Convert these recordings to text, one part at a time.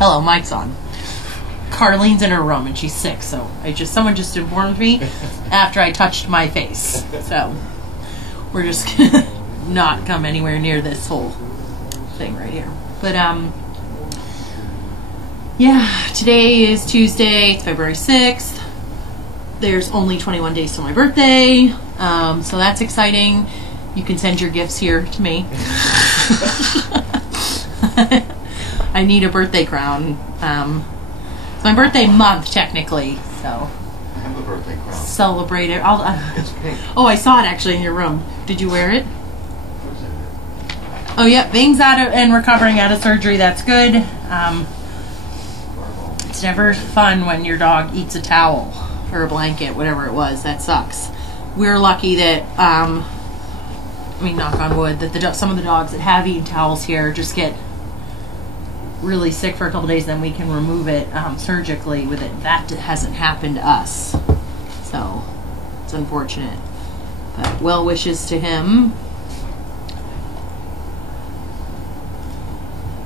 Hello, mic's on. Carlene's in her room and she's sick, so someone just informed me after I touched my face. So we're just gonna not come anywhere near this whole thing right here. But yeah, today is Tuesday, it's February 6th. There's only 21 days till my birthday, so that's exciting. You can send your gifts here to me. I need a birthday crown. It's my birthday month, technically, so. I have a birthday crown. Celebrate it. It's pink. Oh, I saw it actually in your room. Did you wear it? Oh, yeah. Bing's out of, and recovering out of surgery. That's good. It's never fun when your dog eats a towel or a blanket, whatever it was. That sucks. We're lucky that, I mean, knock on wood, that some of the dogs that have eaten towels here just get really sick for a couple days, then we can remove it surgically with it. That hasn't happened to us, so it's unfortunate. But well wishes to him.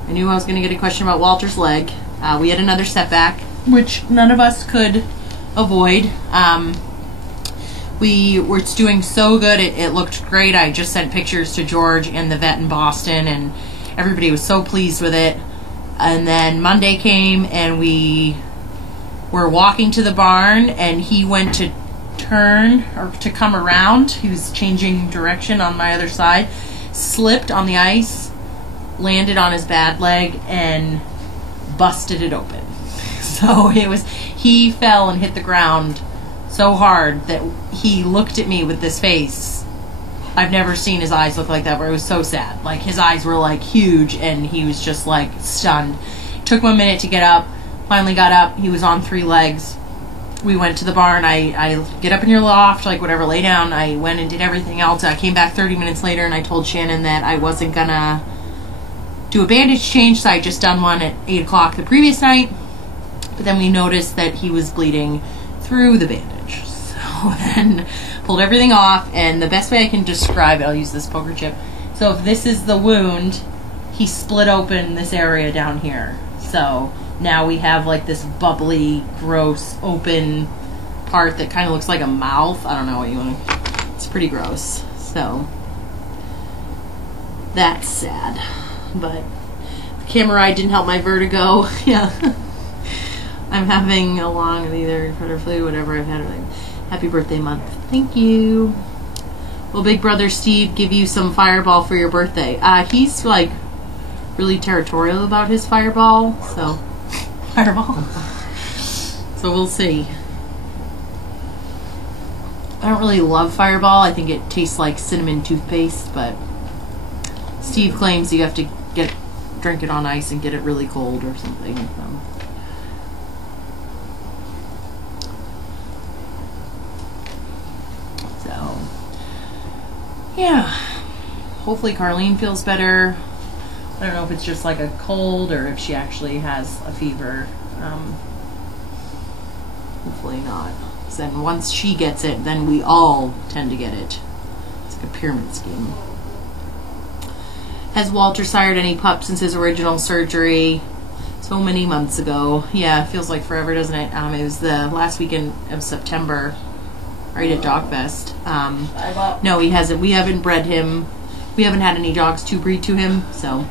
I knew I was going to get a question about Walter's leg. We had another setback, which none of us could avoid. We were doing so good. It looked great. I just sent pictures to George and the vet in Boston, and everybody was so pleased with it. And then Monday came, and we were walking to the barn, and he went to turn, or to come around. He was changing direction on my other side, slipped on the ice, landed on his bad leg, and busted it open. So he fell and hit the ground so hard that he looked at me with this face. I've never seen his eyes look like that, where it was so sad. Like, his eyes were like huge, and he was just like stunned. Took him a minute to get up. Finally got up. He was on 3 legs. We went to the barn. I get up in your loft, like whatever, lay down. I went and did everything else. I came back 30 minutes later, and I told Shannon that I wasn't gonna do a bandage change, so I just done one at 8 o'clock the previous night. But then we noticed that he was bleeding through the bandage. So then pulled everything off, and the best way I can describe it, I'll use this poker chip. So if this is the wound, he split open this area down here. So now we have like this bubbly, gross, open part that kind of looks like a mouth. I don't know what you want to... It's pretty gross. So that's sad. But the camera ride didn't help my vertigo. Yeah. I'm having a long either or flu, whatever I've had. Happy birthday month. Thank you. Will Big Brother Steve give you some Fireball for your birthday? He's like really territorial about his Fireball, so Fireball. So we'll see. I don't really love Fireball. I think it tastes like cinnamon toothpaste, but Steve claims you have to drink it on ice and get it really cold or something. So yeah, hopefully Carlene feels better. I don't know if it's just like a cold or if she actually has a fever. Hopefully not. So then once she gets it, then we all tend to get it. It's like a pyramid scheme. Has Walter sired any pups since his original surgery so many months ago? Yeah, it feels like forever, doesn't it? It was the last weekend of September, right at Dogfest. No, he hasn't. We haven't bred him. We haven't had any dogs to breed to him, so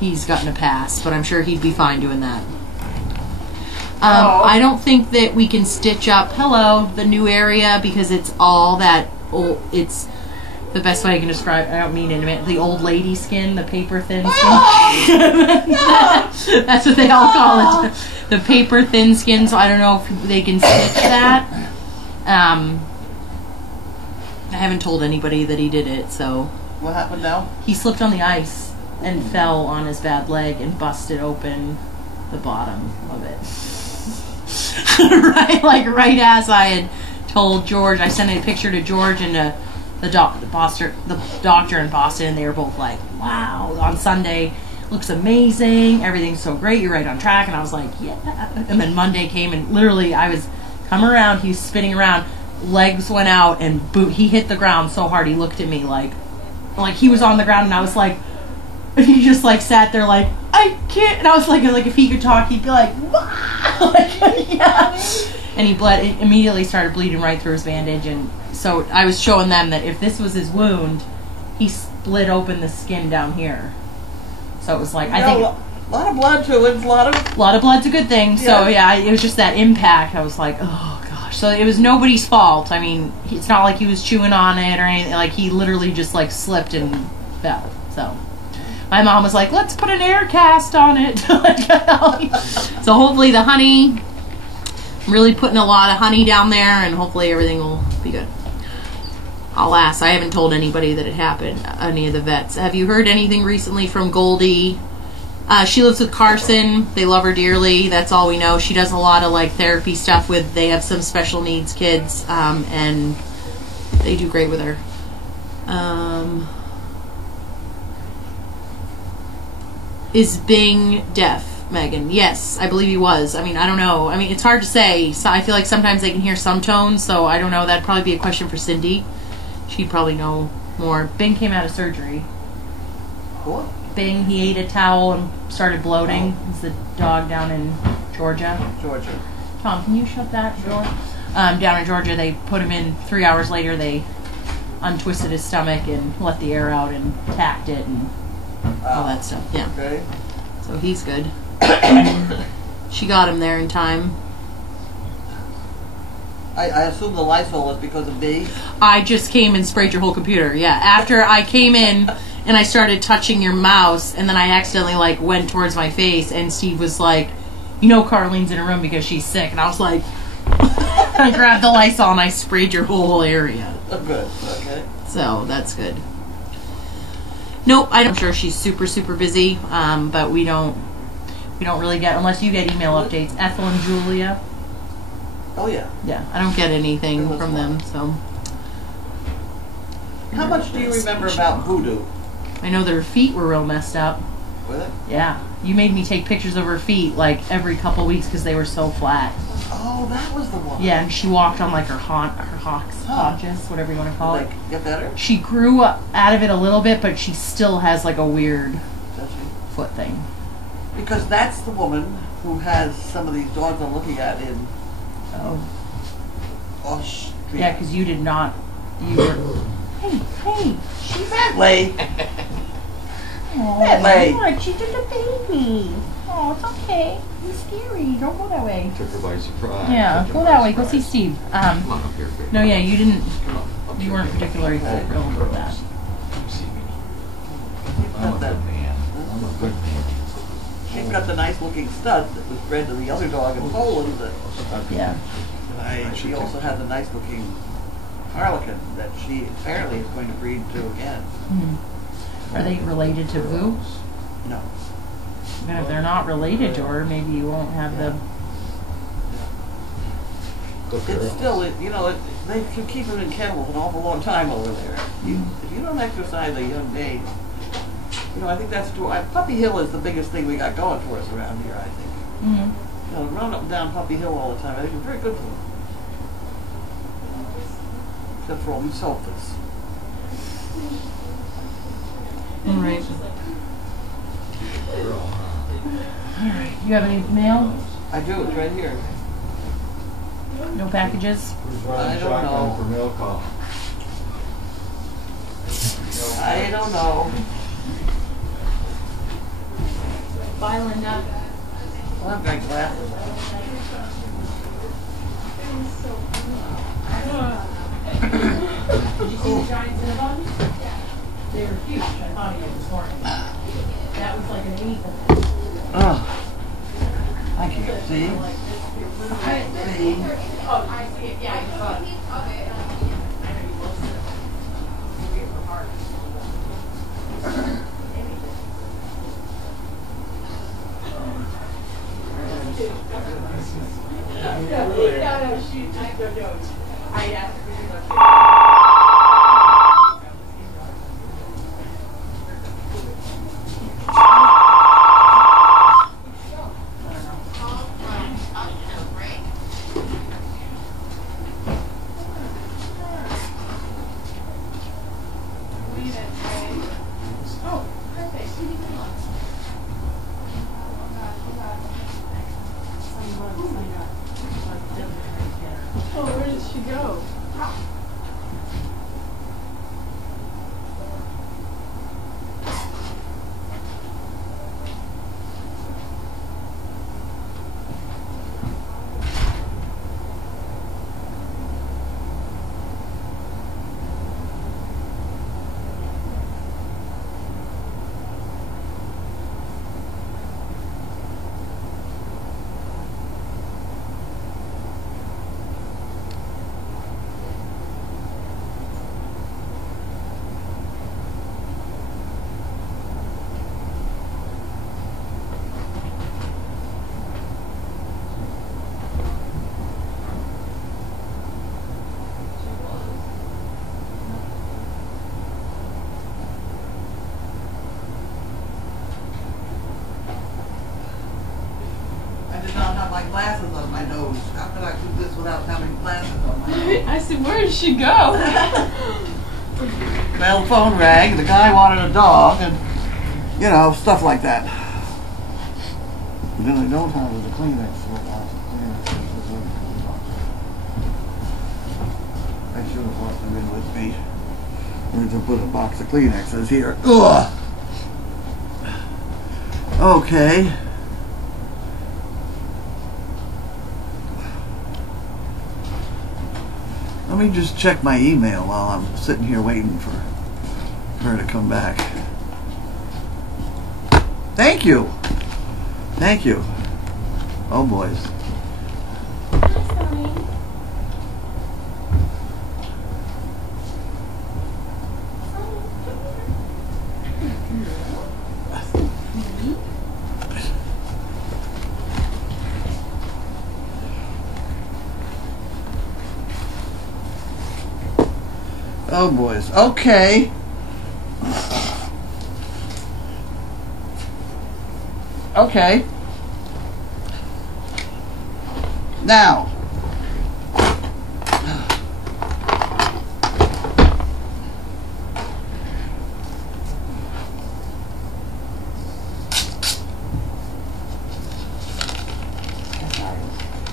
he's gotten a pass, but I'm sure he'd be fine doing that. I don't think that we can stitch up, the new area, because it's all that old, it's the best way I can describe, I don't mean intimate, the old lady skin, the paper thin skin. That's what they all call it. The paper thin skin, so I don't know if they can stitch that. I haven't told anybody that he did it, so. What happened now? He slipped on the ice and fell on his bad leg and busted open the bottom of it. right as I had told George. I sent a picture to George and the doctor in Boston, and they were both like, wow, on Sunday, looks amazing, everything's so great, you're right on track. And I was like, yeah. And then Monday came, and literally I was coming around, he was spinning around, legs went out, and boom, he hit the ground so hard he looked at me like he was on the ground, and I was like, he just like sat there like, I I can't. And I was like if he could talk, he'd be like, wow. Like, yeah. And he bled. It immediately started bleeding right through his bandage, and so I was showing them that if this was his wound, he split open the skin down here. So it was like, I think a lot of blood too. It's a lot of blood's a good thing. Yeah. So yeah, it was just that impact. I was like, oh gosh. So it was nobody's fault. I mean, it's not like he was chewing on it or anything. Like he literally just like slipped and fell. So my mom was like, let's put an air cast on it. So hopefully the honey, I'm really putting a lot of honey down there, and hopefully everything will be good. I'll ask. I haven't told anybody that it happened, any of the vets. Have you heard anything recently from Goldie? She lives with Carson. They love her dearly. That's all we know. She does a lot of like therapy stuff with, they have some special needs kids, and they do great with her. Is Bing deaf, Megan? Yes, I believe he was. I mean, I don't know. I mean, it's hard to say. So I feel like sometimes they can hear some tones, so I don't know. That'd probably be a question for Cindy. She'd probably know more. Bing came out of surgery. what? Bing, he ate a towel and started bloating. He's the dog down in Georgia. Georgia. Tom, can you shut that door? Down in Georgia, they put him in. 3 hours later, they untwisted his stomach and let the air out and tacked it and all that stuff. Yeah. Okay. So he's good. She got him there in time. I assume the Lysol is because of me. I just came and sprayed your whole computer. Yeah. After I came in and I started touching your mouse, and then I accidentally like went towards my face, and Steve was like, you know Carlene's in a room because she's sick. And I was like, I grabbed the Lysol and I sprayed your whole area. Oh, good. Okay. So that's good. Nope, I'm sure she's super, super busy, but we don't really get, unless you get email updates. Ethel and Julia. Oh yeah. Yeah, I don't get anything from them, so. How much do you remember about voodoo? I know their feet were real messed up. Were they? Yeah. You made me take pictures of her feet like every couple weeks because they were so flat. Oh, that was the one. Yeah, and she walked on like her haunches, whatever you want to call it. Like, get better? She grew up out of it a little bit, but she still has like a weird Does she? foot thing. Because that's the woman who has some of these dogs I'm looking at in Oh. Austria. Yeah, because you did not. You were. Hey, She's Bentley. oh, Bentley. Lord, she's just a baby. Oh, it's okay. He's scary. Don't go that way. Took her by surprise. Yeah, Took her go by that way. Go surprise. see Steve. Come on up here, baby. No, yeah, you didn't. Come on, up You here, weren't baby. particularly thrilled with that. Come see me. She's I'm a got that. good man. I'm a good man. She's got the nice looking stud that was bred to the other dog in Poland. Yeah. She also has a nice looking Harlequin that she apparently is going to breed to again. Are they related to Vu? No. And if they're not related to her, maybe you won't have the. It's still, you know, they can keep them in kennels an awful long time over there. If you don't exercise a young age, you know, I think that's Puppy Hill is the biggest thing we got going for us around here, I think. You know, run up and down Puppy Hill all the time, I think it's very good for them. Except for all these sofas. All right. You have any mail? I do, it's right here. No packages? I don't know. For mail call. I don't know. Bye, Linda. Well, I've got glasses. Did you see the giant Cinnabons? They were huge. I thought of you this morning. That was like an eighth. Oh, I can't see. See. Oh, I see it. Yeah, I saw it. No, shoot. No. I asked Oh, where did she go? I did not have my glasses on my nose. How could I do this without having glasses on my nose? I said, where did she go? Well, the phone rang. The guy wanted a dog, and you know, stuff like that. And then I don't have is a Kleenex. I should have brought them in with me. Or to put a box of Kleenexes here. Ugh. Okay. Let me just check my email while I'm sitting here waiting for her to come back. Thank you. Thank you. Oh, boys. Oh, boys. Okay. Okay. Now.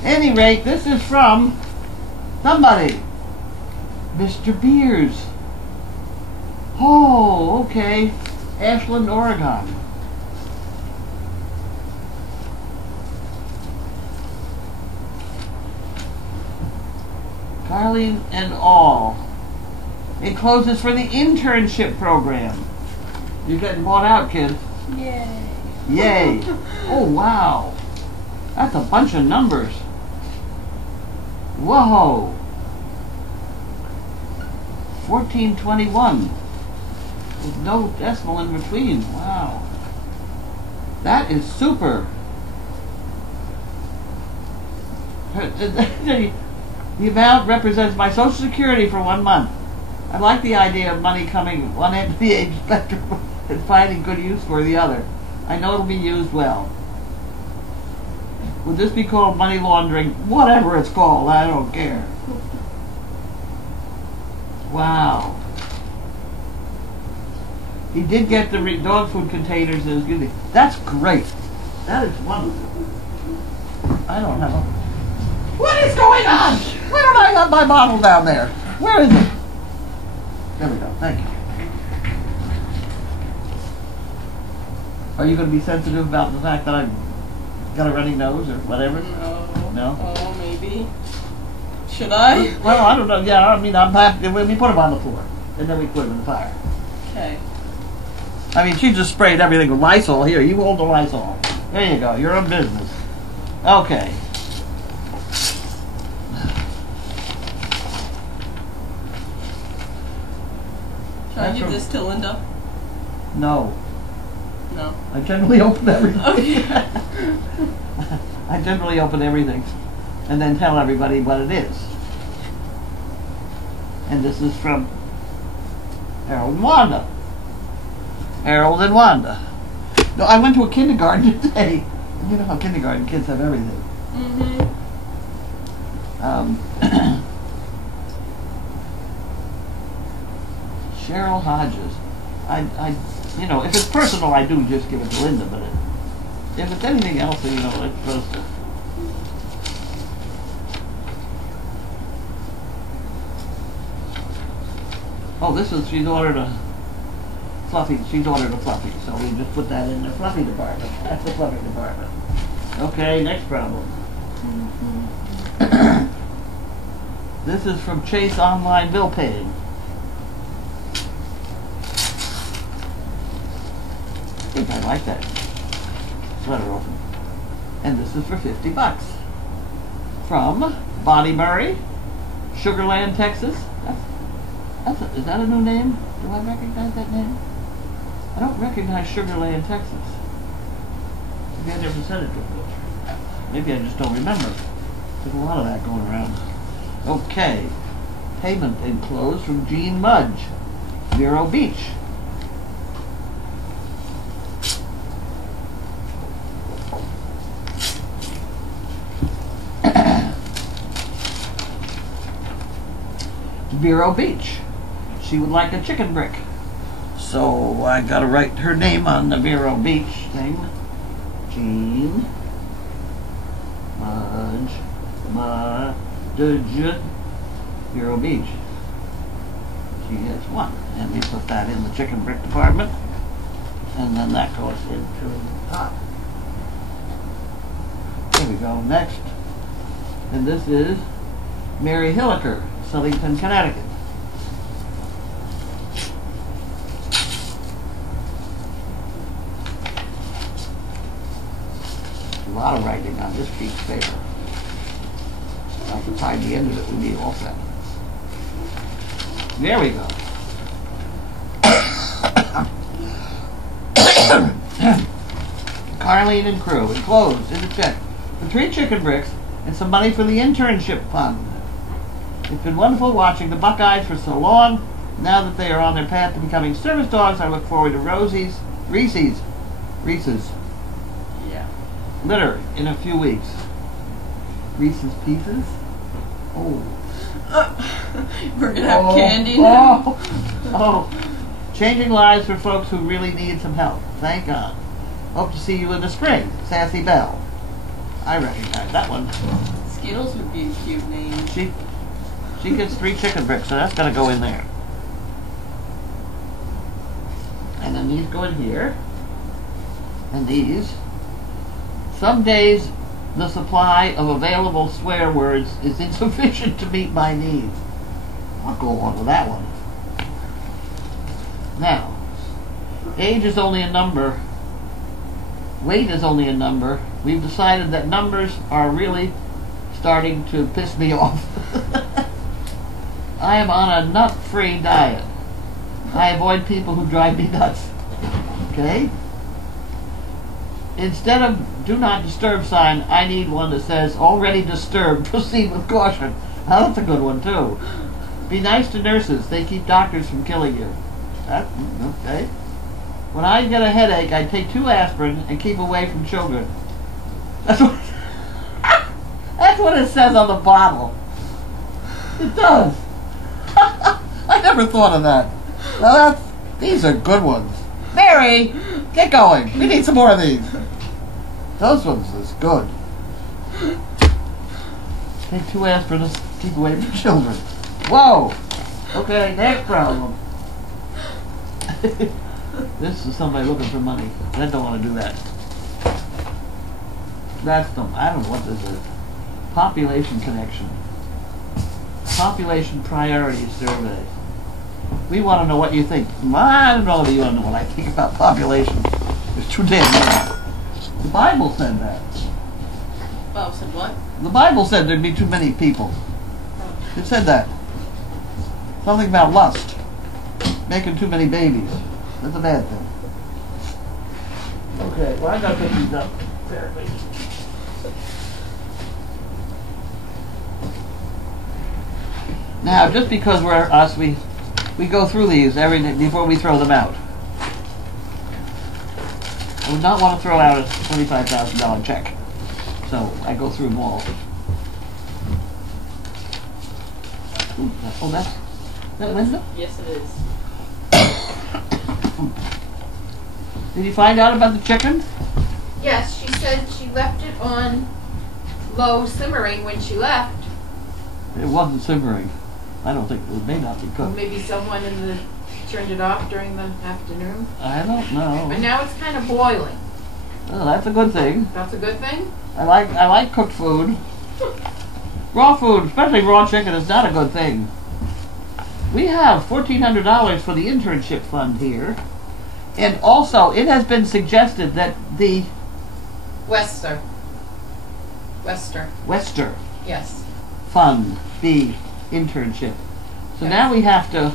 Any rate, this is from somebody. Mr. Beers. Oh, okay. Ashland, Oregon. Carlene and all. Encloses for the internship program. You're getting bought out, kids. Yay. Yay. Oh, wow. That's a bunch of numbers. Whoa. 1421. With no decimal in between. Wow. That is super. The amount represents my Social Security for 1 month. I like the idea of money coming one end of the age spectrum and finding good use for the other. I know it'll be used well. Would this be called money laundering? Whatever it's called, I don't care. Wow. He did get the dog food containers and excuse me. That's great. That is wonderful. I don't have a... What is going on? Where did I have my bottle down there? Where is it? There we go. Thank you. Are you going to be sensitive about the fact that I've got a runny nose or whatever? No. No? Oh, maybe. Should I? Well, I don't know. Yeah, I mean, I'm happy. We put them on the floor, and then we put them in the fire. Okay. I mean, she just sprayed everything with Lysol. Here, you hold the Lysol. There you go. Your own business. Okay. Should I give this to Linda? No. No. I generally open everything. Okay. I generally open everything and then tell everybody what it is. And this is from Harold and Wanda. Harold and Wanda. No, I went to a kindergarten today. You know how kindergarten kids have everything. Mm-hmm. Cheryl Hodges. You know, if it's personal, I do just give it to Linda, but if it's anything else, then, you know, it's supposed to. Oh, this is, she's ordered a fluffy, so we just put that in the fluffy department. That's the fluffy department. Okay, next problem. This is from Chase Online Bill Paying. I think I like that sweater open. And this is for $50. From Bonnie Murray, Sugarland, Texas. Is that a new name? Do I recognize that name? I don't recognize Sugarland, Texas. Maybe I never said it before. Maybe I just don't remember. There's a lot of that going around. Okay. Payment enclosed from Jean Mudge, Vero Beach. Vero Beach. She would like a chicken brick. So I gotta write her name on the Vero Beach thing. Jean Mudge Vero Beach. She has one. And we put that in the chicken brick department. And then that goes into the top. There we go. Next. And this is Mary Hilliker, Southington, Connecticut. A lot of writing on this piece of paper. I have to tie the end of it. We need all set. There we go. Carlene and crew, enclosed in a check for 3 chicken bricks and some money for the internship fund. It's been wonderful watching the Buckeyes for so long. Now that they are on their path to becoming service dogs, I look forward to Reese's Yeah. litter in a few weeks. Reese's Pieces? Oh. We're gonna have candy now. Oh. Changing lives for folks who really need some help. Thank God. Hope to see you in the spring. Sassy Belle. I recognize that one. Skittles would be a cute name. She gets 3 chicken bricks, so that's gotta go in there. And then these go in here. And these. Some days the supply of available swear words is insufficient to meet my needs. I'll go along with that one. Now, age is only a number. Weight is only a number. We've decided that numbers are really starting to piss me off. I am on a nut-free diet. I avoid people who drive me nuts. Okay? Instead of do not disturb sign, I need one that says already disturbed, proceed with caution. Now that's a good one too. Be nice to nurses, they keep doctors from killing you. That's okay. When I get a headache, I take 2 aspirin and keep away from children. That's what it says on the bottle. It does. I never thought of that. Now these are good ones. Mary, get going. We need some more of these. Those ones is good. Take 2 aspirin to keep away from children. Whoa. Okay, next problem. This is somebody looking for money. I don't want to do that. That's them. I don't know what this is. Population connection. Population priority survey. We want to know what you think. I don't know if you want to know what I think about population. It's too damn many. The Bible said that. Oh, said what? The Bible said there'd be too many people. It said that. Something about lust. Making too many babies. That's a bad thing. Okay, well I gotta put these up. There, please. Now, just because we're us, we go through these every day before we throw them out. I would not want to throw out a $25,000 check, so I go through them all. Ooh, that's that Linda? Yes, it is. Did you find out about the chicken? Yes, she said she left it on low simmering when she left. It wasn't simmering. I don't think it may not be cooked. Maybe someone turned it off during the afternoon. I don't know. But now it's kind of boiling. Oh, that's a good thing. That's a good thing? I like cooked food. Raw food, especially raw chicken, is not a good thing. We have $1,400 for the internship fund here. And also, it has been suggested that the Wester, yes. fund be internship. So now we have to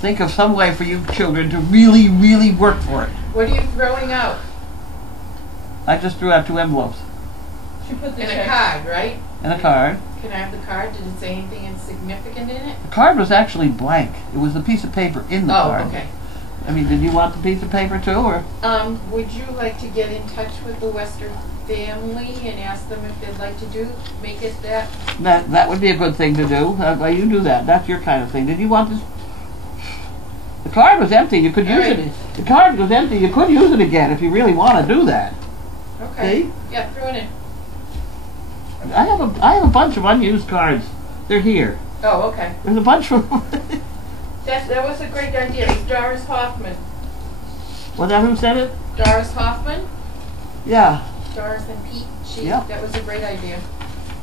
think of some way for you children to really, really work for it. What are you throwing out? I just threw out 2 envelopes She put the In a checks. card, right? and a card. Can I have the card? Did it say anything insignificant in it? The card was actually blank. It was a piece of paper in the card. Oh, okay. I mean, did you want the piece of paper too, or? Would you like to get in touch with the Wester family and ask them if they'd like to make it that? That would be a good thing to do. You do that. That's your kind of thing. Did you want this? The card was empty. You could use it. The card was empty. You could use it again if you really want to do that. Okay. See? Yeah, throw it in. I have a bunch of unused cards. They're here. Oh, okay. There's a bunch of them. That was a great idea. It was Doris Hoffman. Was that who said it? Doris Hoffman? Yeah. Doris and Pete. Yep. That was a great idea.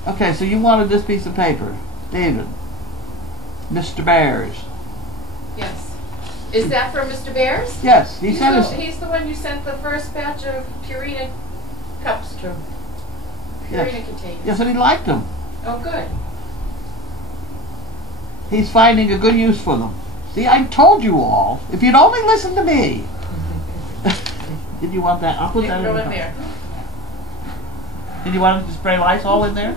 Okay, so you wanted this piece of paper. David. Mr. Bears. Yes. Is that from Mr. Bears? Yes, he sent us. He's the one you sent the first batch of Purina cups to. Purina Yes. containers. Yes, and he liked them. Oh, good. He's finding a good use for them. See, I told you all. If you'd only listen to me. Did you want that? I'll put that Throw in in there. Did you want to spray Lysol in there?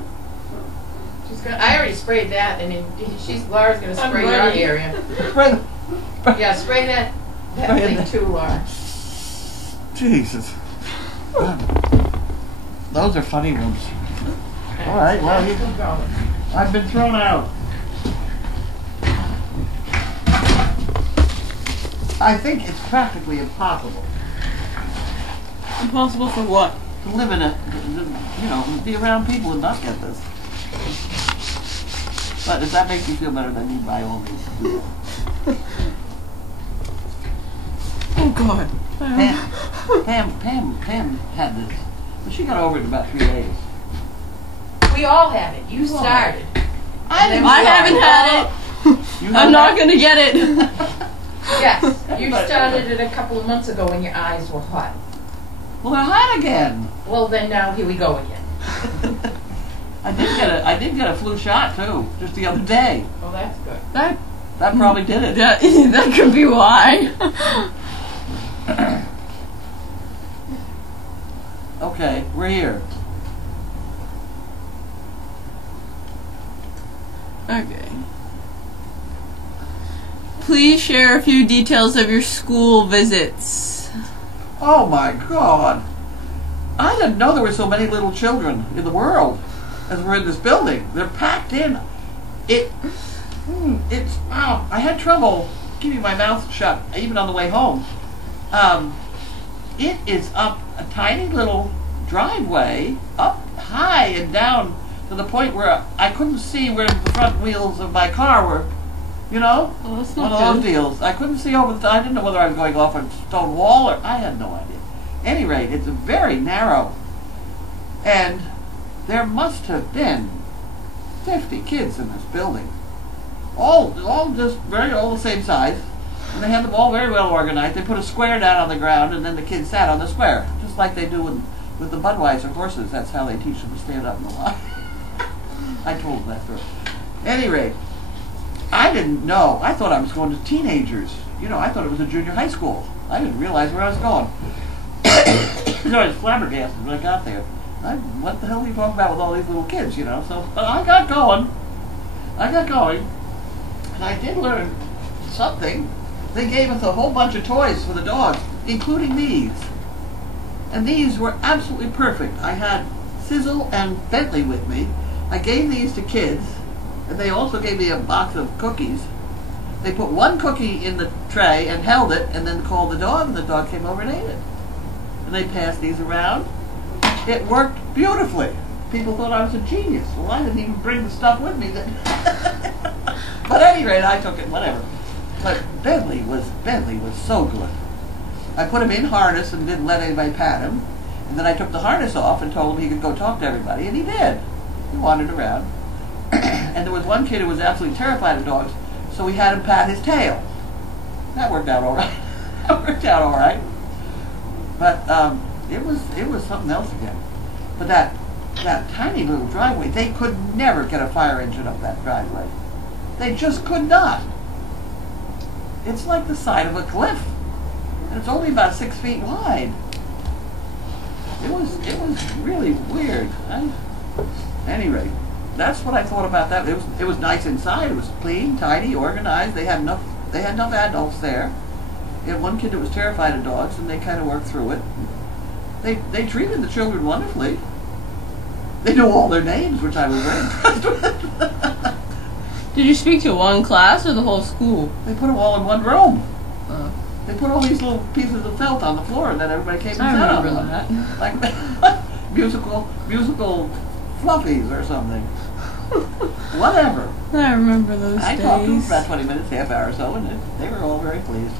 I already sprayed that, and Laura's going to I'm spray your ready. area. Spray. Yeah, spray that Spray thing it. too, Laura. Jesus. Those are funny ones. All right, well, Keep going. I've been thrown out. I think it's practically impossible Impossible for what? to live in be around people and not get this. But if that makes you feel better, then you by all means do that. Oh God. Pam had this, but she got over it in about 3 days. We all had it. You started. I haven't had it. You I'm not gonna get it. Yes. You Everybody- started it a couple of months ago when your eyes were hot. Well, they're hot again. Well, then now here we go again. I did get a flu shot too, just the other day. Well, that's good. That probably did it. That could be why. Okay, we're here. Okay. Please share a few details of your school visits. Oh my God! I didn't know there were so many little children in the world as we're in this building. They're packed in. Wow. I had trouble keeping my mouth shut even on the way home. It is up a tiny little driveway, up high and down to the point where I couldn't see where the front wheels of my car were. You know? Oh, that's One not of those good. deals. I couldn't see over the. I didn't know whether I was going off a stone wall or. I had no idea. At any rate, it's very narrow. And there must have been 50 kids in this building. All just all the same size. And they had them all very well organized. They put a square down on the ground and then the kids sat on the square. Just like they do with the Budweiser horses. That's how they teach them to stand up in the line. I told them that story. At any rate, I didn't know. I thought I was going to teenagers. You know, I thought it was a junior high school. I didn't realize where I was going. I was flabbergasted when I got there. What the hell are you talking about with all these little kids, you know? So I got going. And I did learn something. They gave us a whole bunch of toys for the dogs, including these. And these were absolutely perfect. I had Sizzle and Bentley with me. I gave these to kids, and they also gave me a box of cookies. They put one cookie in the tray and held it, and then called the dog, and the dog came over and ate it. And they passed these around. It worked beautifully. people thought I was a genius. Well, I didn't even bring the stuff with me. But at any rate, I took it, whatever. But Bentley was so good. I put him in harness and didn't let anybody pat him. And then I took the harness off and told him he could go talk to everybody, and he did. He wandered around. And there was one kid who was absolutely terrified of dogs, so we had him pat his tail. That worked out all right. But it was something else again. But that tiny little driveway, they could never get a fire engine up that driveway. They just could not. It's like the side of a cliff. And it's only about 6 feet wide. It was really weird. At any rate, that's what I thought about that. It was nice inside. It was clean, tidy, organized. They had enough adults there. We had one kid that was terrified of dogs, and they kind of worked through it. They treated the children wonderfully. They knew all their names, which I was very impressed with. Did you speak to one class or the whole school? They put them all in one room. They put all these little pieces of felt on the floor, and then everybody came and sat on them. I remember that. Like musical fluffies or something. Whatever. I remember those I days. talked to them for about 20 minutes, half hour or so, and they were all very pleased.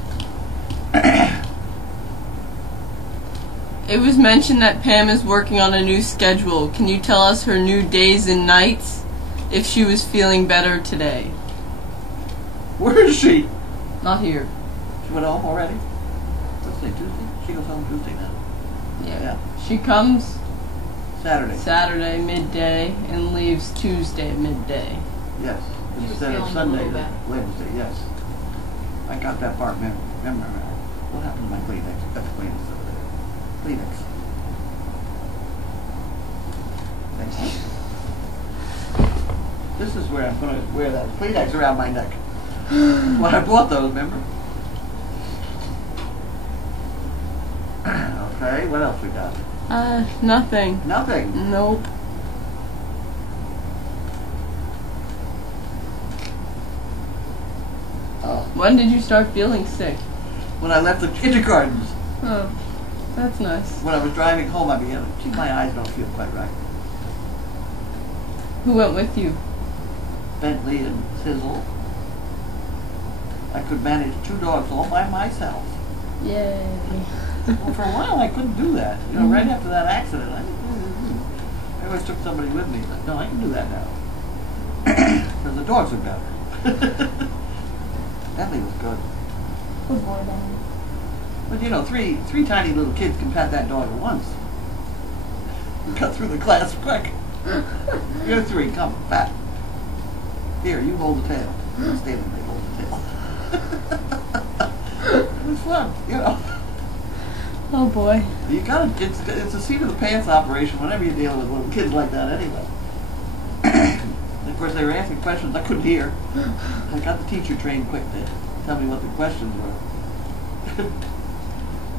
It was mentioned that Pam is working on a new schedule. Can you tell us her new days and nights? If she was feeling better today. Where is she? Not here. She went home already? Let's say Tuesday. She goes home Tuesday now. Yeah. She comes Saturday. Saturday midday and leaves Tuesday midday. Yes. She was Instead of feeling a Sunday little to better. Wednesday, yes. I got that part remember. What happened to my Kleenex? Got the Kleenex over there. Kleenex. Thank you. This is where I'm going to wear that Kleenex around my neck. When I bought those, remember? Okay, what else we got? Nothing. Nothing. Nope. Oh. When did you start feeling sick? When I left the kindergartens. Oh, that's nice. When I was driving home, I began to, gee, my eyes don't feel quite right. Who went with you? Bentley and Sizzle. I could manage 2 dogs all by myself. Yay. Well, for a while I couldn't do that. You know, right after that accident, I always took somebody with me. But no, I can do that now. Because the dogs are better. Bentley was good. Good boy, Bentley. But you know, three tiny little kids can pat that dog at once. We got through the class quick. You 3, come, pat. Here, you hold the tail. Stand and they hold the tail. It was fun, you know. Oh boy. You gotta, it's a seat of the pants operation whenever you're dealing with little kids like that anyway. And of course they were asking questions I couldn't hear. I got the teacher trained quick to tell me what the questions were.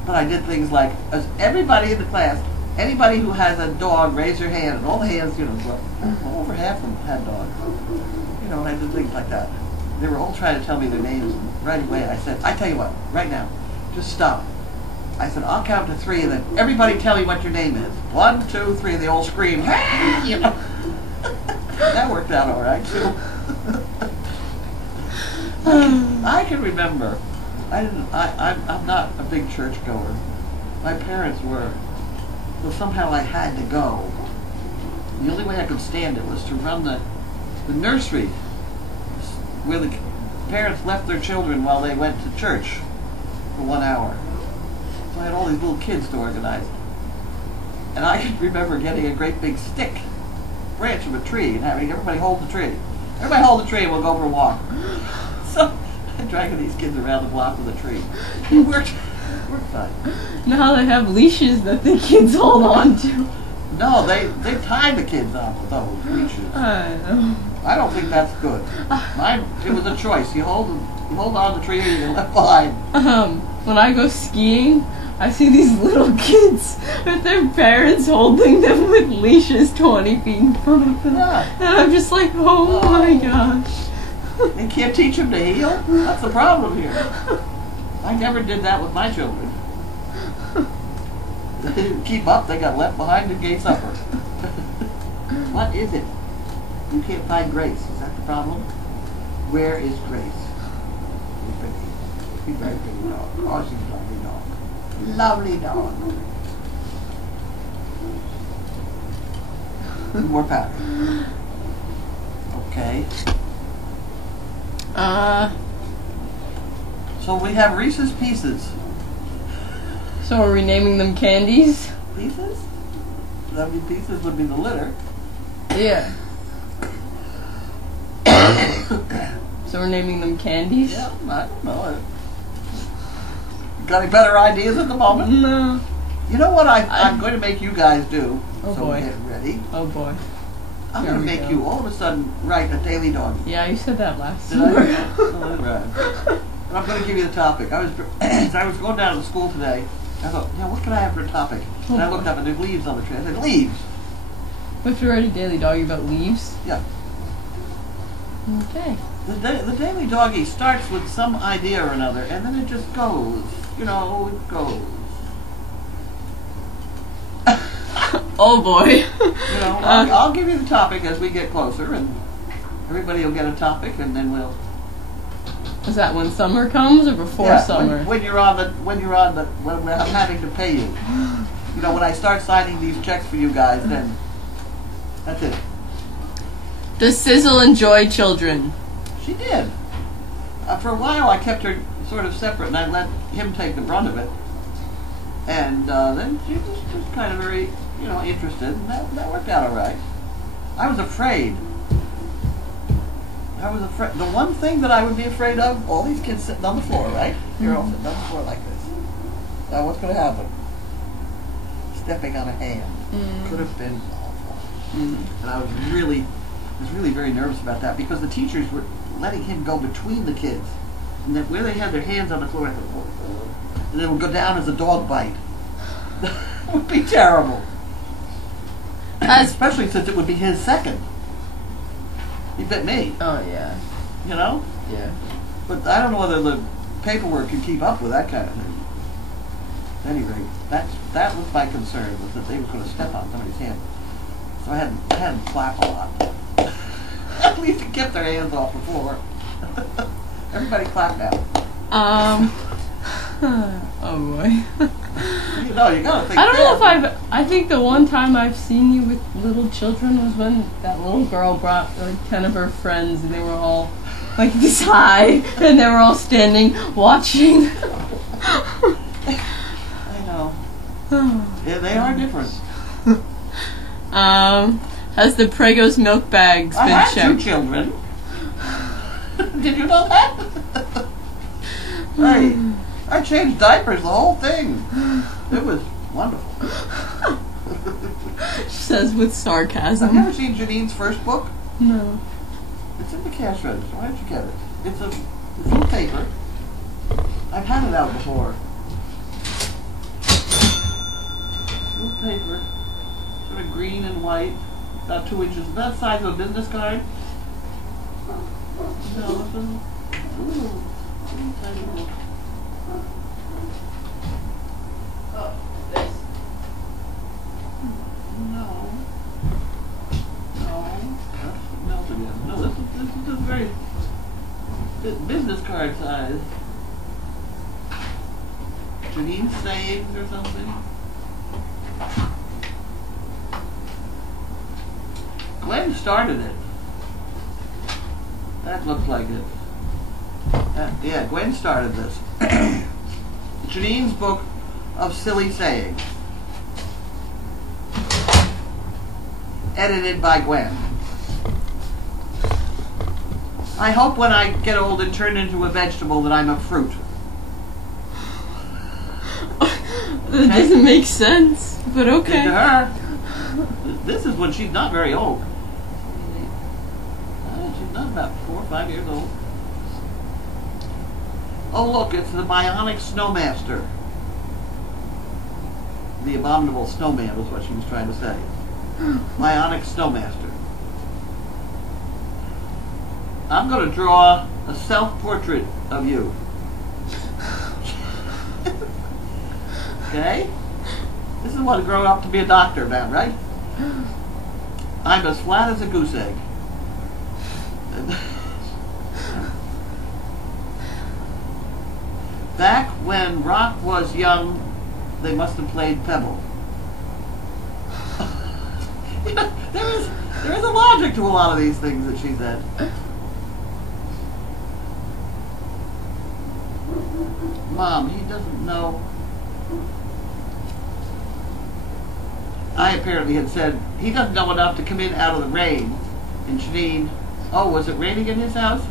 But I did things like, as everybody in the class, anybody who has a dog, raise your hand, and all the hands, you know, well, over half of them had dogs. You know, and I did things like that. They were all trying to tell me their names, and right away I said, I tell you what, right now, just stop. I said, I'll count to 3, and then everybody tell me what your name is. 1, 2, 3, and they all scream, hey! You know. That worked out all right, too. I can remember. I'm not a big church goer. My parents were. So somehow I had to go. The only way I could stand it was to run the nursery where the parents left their children while they went to church for 1 hour. So I had all these little kids to organize. And I can remember getting a great big stick, branch of a tree, and having everybody hold the tree. Everybody hold the tree and we'll go for a walk. So I'm dragging these kids around the block with a tree. It worked fine. Now they have leashes that the kids hold on to. No, they tie the kids on with those leashes. I know. I don't think that's good. Mine, it was a choice. You hold on the tree or you're left behind. When I go skiing, I see these little kids with their parents holding them with leashes 20 feet in front of them. Yeah. And I'm just like, oh my gosh. They can't teach them to heel. That's the problem here. I never did that with my children. They didn't keep up. They got left behind and gave supper. What is it? You can't find Grace. Is that the problem? Where is Grace? She's very pretty dog. Oh, she's a lovely dog. Lovely dog. More powder. Okay. So we have Reese's Pieces. So are we naming them candies? Pieces? Lovely Pieces would be the litter. Yeah. So we're naming them candies? Yeah, I don't know. Got any better ideas at the moment? No. You know what I'm going to make you guys do? Oh, so boy. Get ready. Oh boy. I'm Here going to we make go. you all of a sudden write a daily dog. Yeah, you said that last Did summer. I? Oh, right. And I'm going to give you the topic. I was as I was going down to school today. I thought, what can I have for a topic? And I looked up and there's leaves on the tree. I said, leaves. We have to write a daily doggy about leaves? Yeah. Okay. The daily doggy starts with some idea or another, and then it just goes. It goes. Oh boy. I'll give you the topic as we get closer, and everybody will get a topic, and then we'll. Is that when summer comes or before Yeah, summer? when I'm having to pay you. When I start signing these checks for you guys, then that's it. Does Sizzle enjoy children? She did. For a while, I kept her sort of separate, and I let him take the brunt of it. And then she was just kind of very, interested, and that worked out all right. I was afraid. The one thing that I would be afraid of, all these kids sitting on the floor, right? You're all sitting on the floor like this. Now, what's going to happen? Stepping on a hand. Could have been awful. And I was really very nervous about that because the teachers were letting him go between the kids. And then where they had their hands on the floor, and it would go down as a dog bite. It would be terrible. Especially since it would be his second. He bit me. Oh, yeah. Yeah. But I don't know whether the paperwork can keep up with that kind of thing. At any rate, that was my concern, was that they were going to step on somebody's hand. So I had them clap a lot. At least it kept their hands off the floor. Everybody clap now. Oh boy. You gotta think. I don't know if I think the one time I've seen you with little children was when that little girl brought like 10 of her friends and they were all like this high and they were all standing watching. I know. Yeah, they are different. Has the Prego's milk bags been I had checked? 2 children. Did you know that? Hey, I changed diapers, the whole thing. It was wonderful. She says with Have sarcasm. you ever seen Janine's first book? No. It's in the cash register. Why don't you get it? It's a little paper. I've had it out before. Little paper, sort of green and white, about 2 inches, about the size of a business card. No, this one. Ooh, tiny little. Oh, this. No, that's melted in. No, this is just very business card size. Janine's sayings or something. Gwen started it. That looks like it. Yeah, Gwen started this. Janine's book of silly sayings. Edited by Gwen. I hope when I get old and turn into a vegetable that I'm a fruit. That doesn't make sense, but okay. To her. This is when she's not very old. She's not about 4 or 5 years old. Oh look, it's the Bionic Snowmaster. The abominable snowman was what she was trying to say. Bionic Snowmaster. I'm going to draw a self-portrait of you. Okay? This is what growing up to be a doctor about, right? I'm as flat as a goose egg. Back when rock was young, they must have played Pebble. You know, there is a logic to a lot of these things that she said. Mom, he doesn't know. I apparently had said, he doesn't know enough to come in out of the rain. And Janine, oh, was it raining in his house?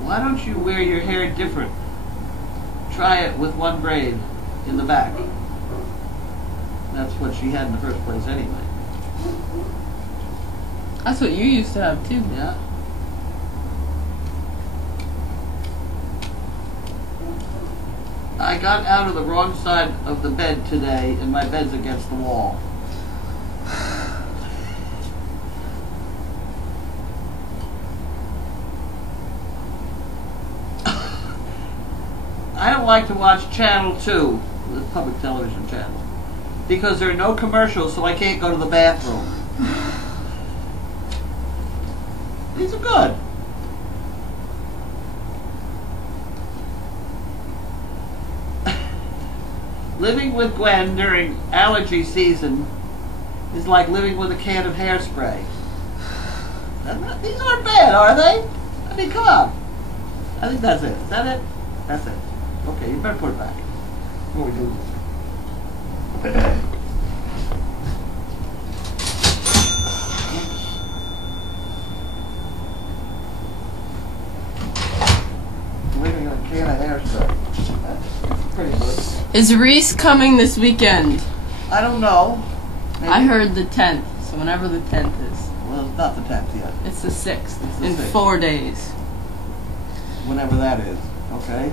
Why don't you wear your hair different? Try it with one braid in the back. That's what she had in the first place anyway. That's what you used to have too. Yeah. I got out of the wrong side of the bed today and my bed's against the wall. I don't like to watch Channel 2, the public television channel, because there are no commercials, so I can't go to the bathroom. These are good. Living with Gwen during allergy season is like living with a can of hairspray. These aren't bad, are they? I mean, come on. I think that's it. Is that it? That's it. Okay, you better put it back before we do this. Leaving a can of hairspray. That's pretty good. Is Reese coming this weekend? I don't know. Maybe. I heard the 10th, so whenever the 10th is. Well, it's not the 10th yet. It's the 6th, It's the in 6th. 4 days. Whenever that is. Okay.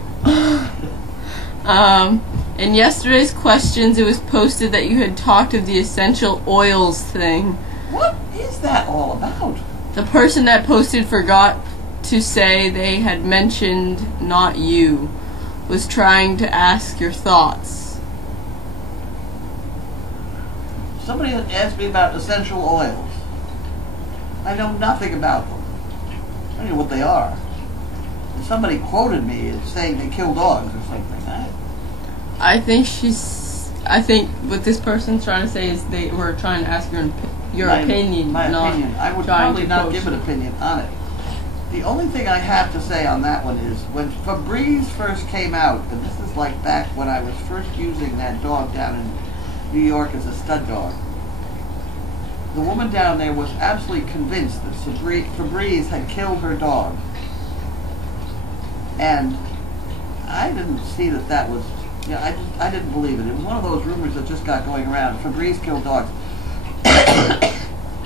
In yesterday's questions, it was posted that you had talked of the essential oils thing. What is that all about? The person that posted forgot to say they had mentioned not you. Was trying to ask your thoughts. Somebody asked me about essential oils. I know nothing about them. I don't know what they are. And somebody quoted me as saying they kill dogs or something. I think what this person's trying to say is they were trying to ask your opinion. My not opinion. I would trying probably to not coach give an you. opinion on it. The only thing I have to say on that one is when Febreze first came out, and this is like back when I was first using that dog down in New York as a stud dog, the woman down there was absolutely convinced that Febreze had killed her dog. And I didn't see that was, I didn't believe it. It was one of those rumors that just got going around. Febreze killed dogs.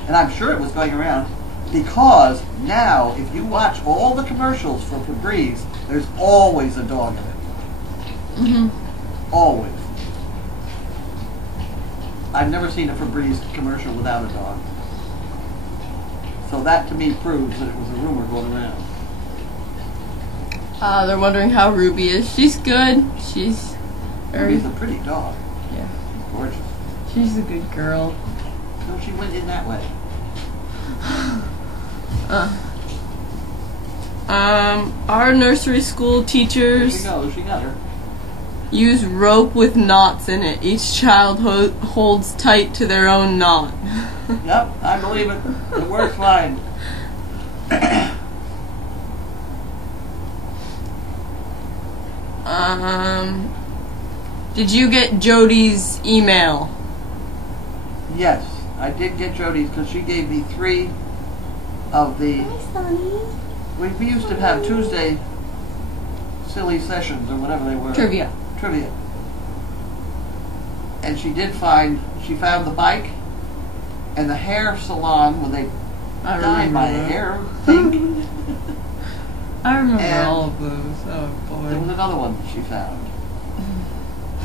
And I'm sure it was going around because now, if you watch all the commercials for Febreze, there's always a dog in it. Mm-hmm. Always. I've never seen a Febreze commercial without a dog. So that to me proves that it was a rumor going around. They're wondering how Ruby is. She's good. She's very... Ruby's a pretty dog. Yeah. She's gorgeous. She's a good girl. So she went in that way. Our nursery school There teachers she goes. She got her. use rope with knots in it. Each child holds tight to their own knot. Yep, I believe it. It works fine. Did you get Jody's email? Yes, I did get Jody's because she gave me 3 of the... Hi, Sonny. We used to have Tuesday silly sessions or whatever they were. Trivia. And she found the bike and the hair salon when they dyed my hair pink. I remember And all of those. Oh There was boy. another one that she found.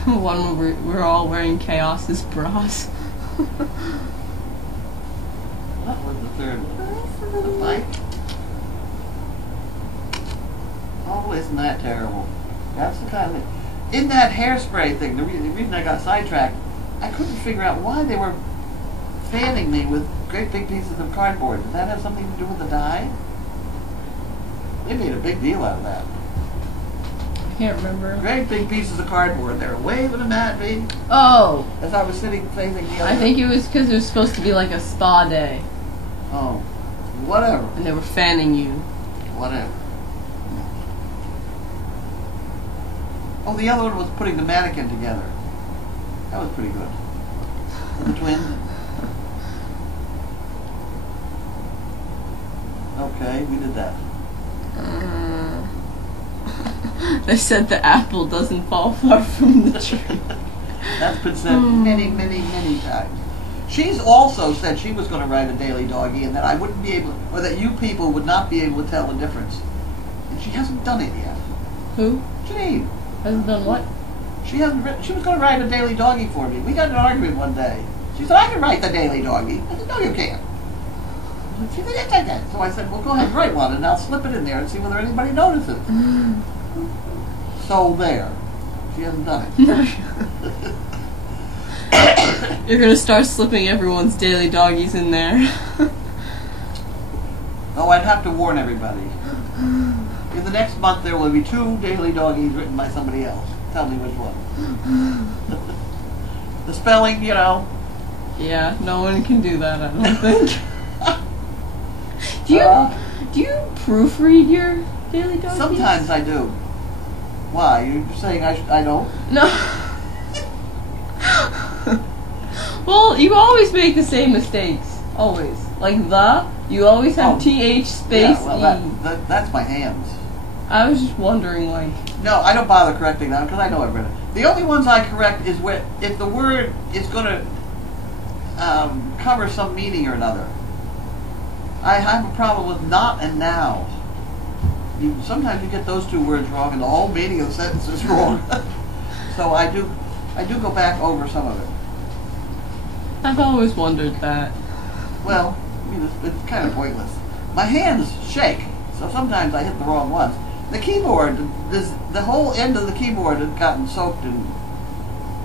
One where we're all wearing Chaos's bras. What was the third one? The bike? Oh, isn't that terrible? That's the kind of... in that hairspray thing, the reason I got sidetracked, I couldn't figure out why they were fanning me with great big pieces of cardboard. Did that have something to do with the dye? They made a big deal out of that. I can't remember. Great big pieces of cardboard. They were waving them at me Oh, as I was sitting facing the other. I think it was because it was supposed to be like a spa day, Oh, whatever. and they were fanning you. Whatever. Oh, the other one was putting the mannequin together. That was pretty good. The twins. Okay, we did that. They said the apple doesn't fall far from the tree. That's been said many, many, many times. She's also said she was going to write a daily doggy and that I wouldn't be able, or that you people would not be able to tell the difference. And she hasn't done it yet. Who? Janine. Hasn't done what? She hasn't written, she was going to write a daily doggy for me. We got in an argument one day. She said, I can write the daily doggy. I said, no, you can't. She said, yes, I can. So I said, well, go ahead and write one, and I'll slip it in there and see whether anybody notices. So there. She hasn't done it. You're gonna start slipping everyone's daily doggies in there. Oh, I'd have to warn everybody. In the next month, there will be 2 daily doggies written by somebody else. Tell me which one. The spelling, you know. Yeah, no one can do that, I don't think. Do you proofread your daily doggies? Sometimes I do. Why? You're saying I don't? No. Well, you always make the same mistakes. Always. Like you always have TH space yeah, well, E. that's my hands. I was just wondering, like... No, I don't bother correcting them because I know I've read it. The only ones I correct is if the word is going to cover some meaning or another. I have a problem with not and now. Sometimes you get those 2 words wrong and the whole meaning of the sentence is wrong. So I do go back over some of it. I've always wondered that. Well, I mean, it's kind of pointless. My hands shake, so sometimes I hit the wrong ones. The keyboard, the whole end of the keyboard has gotten soaked in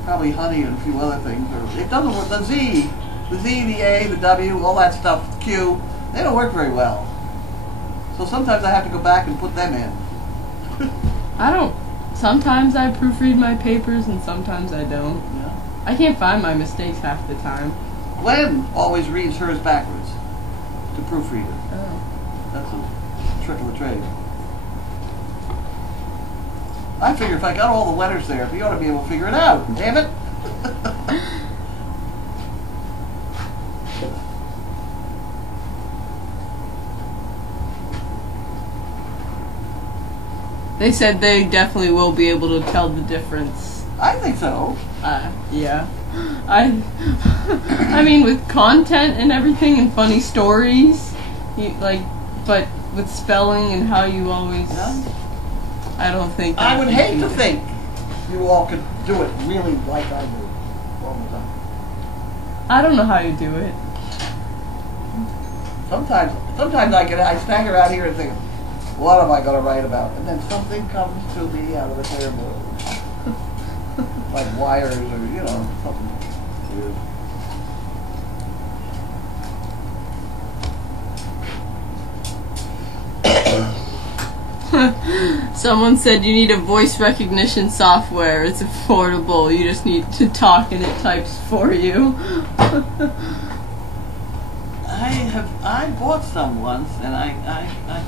probably honey and a few other things. It doesn't work. The Z, the A, the W, all that stuff, Q, they don't work very well. So sometimes I have to go back and put them in. Sometimes I proofread my papers and sometimes I don't. Yeah. I can't find my mistakes half the time. Glenn always reads hers backwards to proofread it. Oh. That's a trick of the trade. I figure if I got all the letters there, he ought to be able to figure it out. Damn it! They said they definitely will be able to tell the difference. I think so. Yeah. I mean, with content and everything and funny stories, but with spelling and how you always... Yeah. I don't think... I would hate to think you all could do it really like I do all the time. I don't know how you do it. Sometimes I stagger out here and think, what am I going to write about? And then something comes to me out of the clear blue. Like wires or, something weird. Someone said you need a voice recognition software. It's affordable. You just need to talk and it types for you. I bought some once and I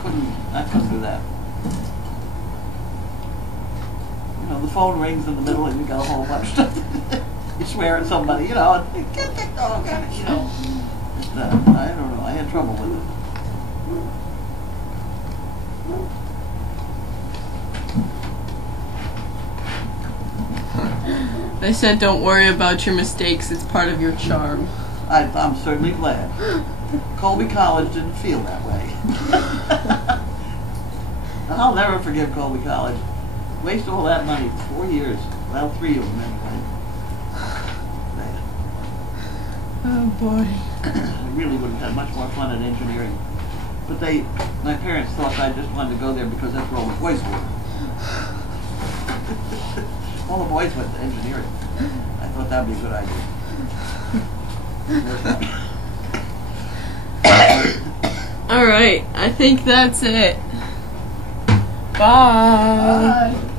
couldn't do that. The phone rings in the middle and you got a whole bunch of stuff. You swear at somebody, and get that dog out of I don't know. I had trouble with it. They said don't worry about your mistakes. It's part of your charm. I'm certainly glad. Colby College didn't feel that way. I'll never forgive Colby College. Waste all that money. 4 years. Well, 3 of them anyway. Oh boy. I really would have had much more fun at engineering. But my parents thought I just wanted to go there because that's where all the boys were. All the boys went to engineering. I thought that'd be a good idea. All right, I think that's it. Bye. Bye.